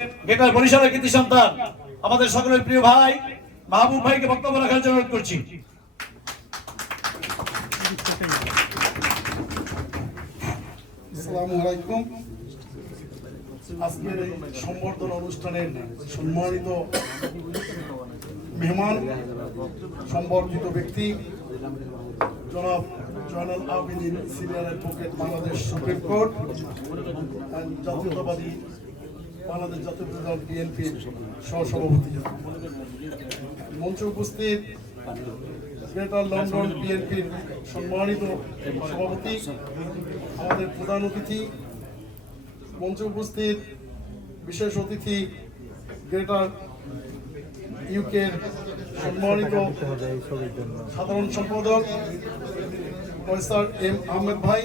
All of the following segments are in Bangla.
বেকার বরিশালের কৃতি সন্তান আমাদের সকলের প্রিয় ভাই মাহবুব ভাইকে বক্তব্য রাখার জন্য অনুরোধ করছি। আসসালামু আলাইকুম। আজকের এই সম্বর্ধনা অনুষ্ঠানের সম্মানিত মেহমান, সম্বর্ধিত ব্যক্তি জনাব Joynal Abedin, senior advocate, Bangladesh supreme court, জাতীয়তাবাদী বাংলাদেশ জাতীয়তাবাদী দল বিএনপির সহসভাপতি, মঞ্চে উপস্থিত গ্রেটার লন্ডন বিএনপির সম্মানিত সভাপতি, আমাদের প্রধান অতিথি, মঞ্চে উপস্থিত বিশেষ অতিথি গ্রেটার ইউকের সম্মানিত সাধারণ সম্পাদক প্রফেসর এম আহমেদ ভাই,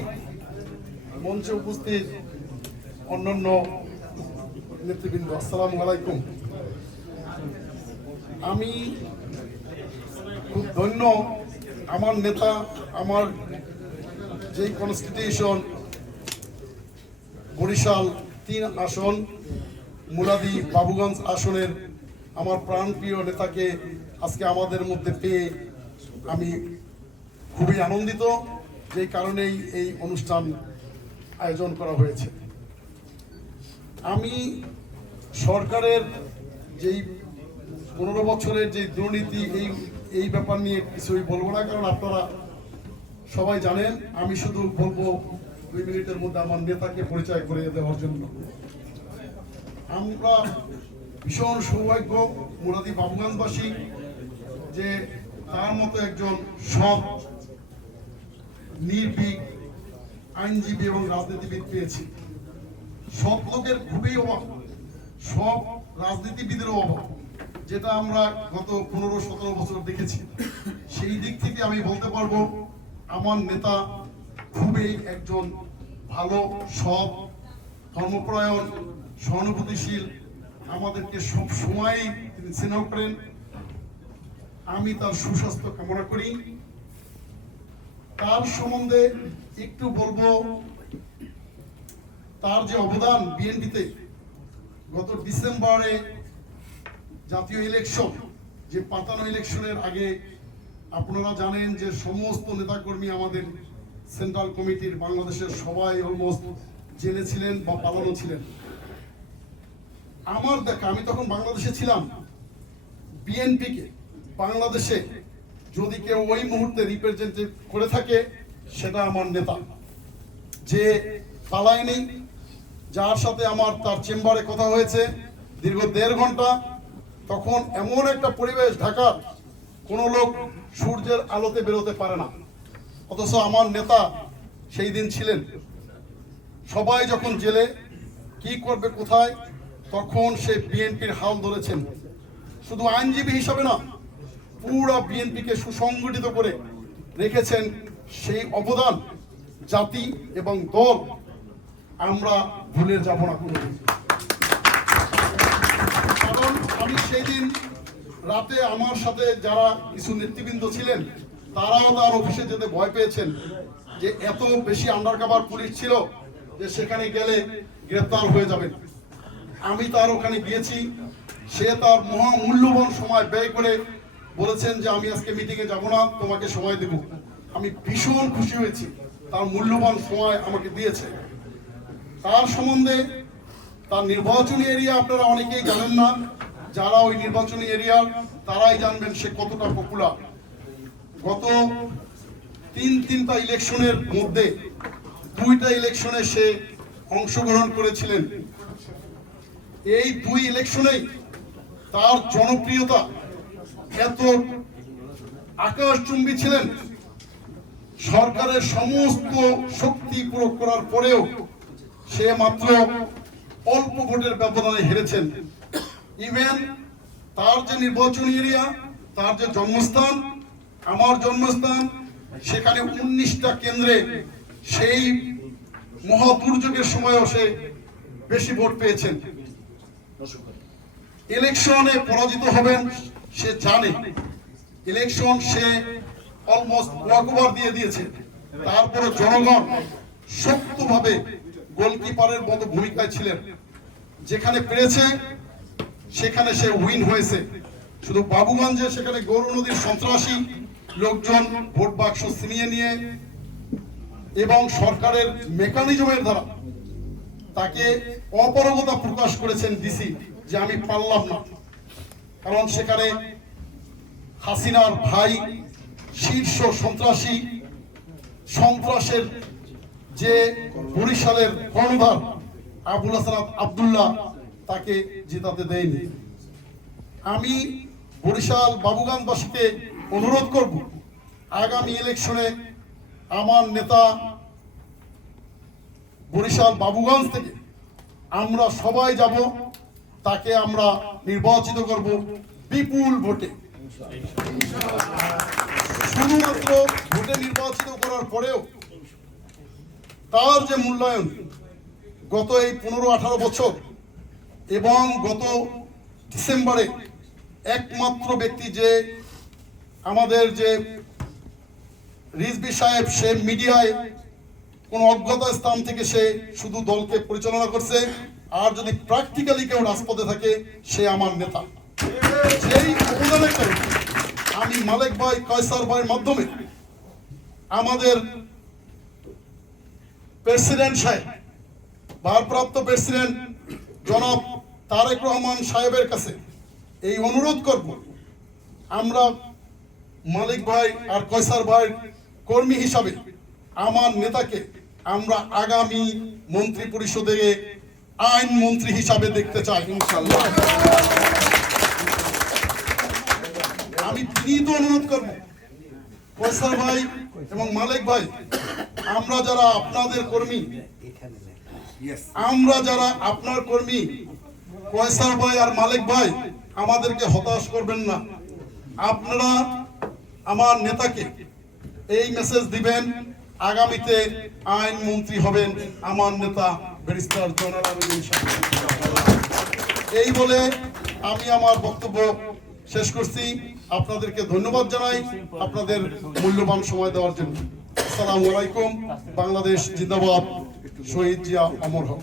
মঞ্চে উপস্থিত অন্যান্য নেতৃবৃন্দ, আসসালামু আলাইকুম। আমি খুব ধন্য, আমার নেতা, আমার যেই কনস্টিটিউশন বরিশাল ৩ আসন, মুরাদি বাবুগঞ্জ আসনের আমার প্রাণপ্রিয় নেতাকে আজকে আমাদের মধ্যে পেয়ে আমি খুবই আনন্দিত, যেই কারণেই এই অনুষ্ঠান আয়োজন করা হয়েছে। আমি সরকারের যেই 15 বছরের যে দুর্নীতি, এই ব্যাপার নিয়ে কিছুই বলবো না, কারণ আপনারা সবাই জানেন। আমি শুধু বলবো 2 মিনিটের মধ্যে আমার নেতাকে পরিচয় করে দেওয়ার জন্য। আমরা ভীষণ সৌভাগ্য মুরাদি বাবুগঞ্জবাসী যে তার মতো একজন সৎ, নির্ভীক আইনজীবী এবং রাজনীতিবিদ পেয়েছি। সৎ লোকের খুবই অভাব, সব রাজনীতিবিদেরও অভাব, যেটা আমরা গত 15-17 বছর দেখেছি। সেই দিক থেকে আমি বলতে পারবো আমার নেতা খুবই একজন ভালো, সৎ, ধর্মপরায়ণ, সহানুভূতিশীল, আমাদেরকে সব সময়ই তিনি স্নেহ করেন। আমি তার সুস্বাস্থ্য কামনা করি। তার সম্বন্ধে একটু বলবো, তার যে অবদান বিএনপিতে গত ডিসেম্বরে জাতীয় ইলেকশন, যে ৫৫ ইলেকশনের আগে আপনারা জানেন যে সমস্ত নেতাকর্মী আমাদের সেন্ট্রাল কমিটির বাংলাদেশের সবাই অলমোস্ট জেলে ছিলেন বা পালানো ছিলেন। আমার দেখা, আমি তখন বাংলাদেশে ছিলাম, বিএনপিকে বাংলাদেশে যদি কেউ ওই মুহূর্তে রিপ্রেজেন্ট করে থাকে সেটা আমার নেতা, যে পালায়নি, যার সাথে আমার তার চেম্বারে কথা হয়েছে দীর্ঘ 1.5 ঘন্টা। তখন এমন একটা পরিবেশ, ঢাকার কোনো লোক সূর্যের আলোতে বেরোতে পারে না, অথচ আমার নেতা সেই দিন ছিলেন। সবাই যখন জেলে, কি করবে কোথায়, তখন সে বিএনপির হাল ধরেছেন। শুধু আইনজীবী হিসাবে না, পুরো বিএনপিকে সুসংগঠিত করে রেখেছেন। সেই অবদান জাতি এবং দল আমরা ভুলে যাব না কোনোদিন। কারণ আমি সেই দিন রাতে আমার সাথে যারা কিছু নেতৃবৃন্দ ছিলেন, তারাও তার অফিসে যেতে ভয় পেয়েছেন, যে এত বেশি আন্ডারকভার পুলিশ ছিল যে সেখানে গেলে গ্রেপ্তার হয়ে যাবেন। আমি তার ওখানে গিয়েছি, সে তার মহামূল্যবান সময় ব্যয় করে বলেছেন যে আমি আজকে মিটিংয়ে যাব না, তোমাকে সময় দেব। আমি ভীষণ খুশি হয়েছি, তার মূল্যবান সময় আমাকে দিয়েছে। তার সম্বন্ধে, তার নির্বাচনী এরিয়া আপনারা অনেকেই জানেন না, যারা ওই নির্বাচনী এরিয়ার তারাই জানবেন সে কতটা পপুলার। গত 3টা ইলেকশনের মধ্যে 2টা ইলেকশনে সে অংশগ্রহণ করেছিলেন। এই 2 ইলেকশনেই তার জনপ্রিয়তা এত আকাশচুম্বী ছিলেন, সরকারের সমস্ত শক্তি প্রয়োগ করার পরেও সে মাত্র অল্প ভোটের ব্যবধানে হেরেছেন। ইভেন তার যে নির্বাচনী এরিয়া, তার যে জন্মস্থান, আমার জন্মস্থান, সেখানে 19টা কেন্দ্রে সেই মহা দুর্যোগের সময়ও সে বেশি ভোট পেয়েছেন। ইলেকশনে পরাজিত হবেন সে জানে, ইলেকশন সে অলমোস্ট ওয়াকওভার দিয়ে দিয়েছে। তারপরে জনগণ শক্তভাবে গোলকিপারের মতো ভূমিকায় ছিলেন। যেখানে পেরেছে সেখানে সে উইন হয়েছে। শুধু বাবুগঞ্জে সেখানে গৌর নদীর সন্ত্রাসী লোকজন ভোট বাক্স ছিনিয়ে নিয়ে এবং সরকারের মেকানিজমের দ্বারা তাকে অপারগতা প্রকাশ করেছেন ডিসি যে আমি পারলাম না। কারণ সেখানে হাসিনার ভাই শীর্ষ সন্ত্রাসের যে বরিশালের কর্ণধার আবুল হাসান আব্দুল্লাহ তাকে জেতাতে দেয়নি। আমি বরিশাল বাবুগঞ্জবাসীকে অনুরোধ করব, আগামী ইলেকশনে আমার নেতা বরিশাল বাবুগঞ্জ থেকে আমরা সবাই যাব, তাকে আমরা নির্বাচিত করব বিপুল ভোটে। শুধুমাত্র ভোটে নির্বাচিত করার পরেও তার যে মূল্যায়ন গত এই 15-18 বছর এবং গত ডিসেম্বরে একমাত্র ব্যক্তি যে আমাদের যে রিজভী সাহেব, সে মিডিয়ায় কোন অজ্ঞাত স্থান থেকে সে শুধু দলকে পরিচালনা করছে, আর যদি প্র্যাকটিক্যালি কেউ রাজপথে থাকে সে আমার নেতা। সেই অবদানের কারণে আমি মালেক ভাই, কয়সার ভাইয়ের মাধ্যমে আমাদের প্রেসিডেন্ট সাহেব, ভারপ্রাপ্ত প্রেসিডেন্ট জনাব তারেক রহমান সাহেবের কাছে এই অনুরোধ করব, আমরা মালিক ভাই আর কয়সার ভাইয়ের কর্মী হিসাবে আমার নেতাকে আমরা আগামী মন্ত্রী পরিষদে আইন মন্ত্রী হিসাবে দেখতে চাই ইনশাআল্লাহ। আমি তো অনুরোধ করব কয়সার ভাই এবং মালিক ভাই, আমরা যারা আপনাদের কর্মী, আমরা যারা আপনার কর্মী, কয়সার ভাই আর মালিক ভাই আমাদেরকে হতাশ করবেন না। আপনারা আমার নেতাকে এই মেসেজ দিবেন, আগামীতে আইন মন্ত্রী হবেন আমার নেতা ব্যারিস্টার জয়নাল আবেদীন সাহেব। এই বলে আমি আমার বক্তব্য শেষ করছি। আপনাদেরকে ধন্যবাদ জানাই আপনাদের মূল্যবান সময় দেওয়ার জন্য। আসসালামু আলাইকুম। বাংলাদেশ জিন্দাবাদ। শহীদ জিয়া অমর হোক।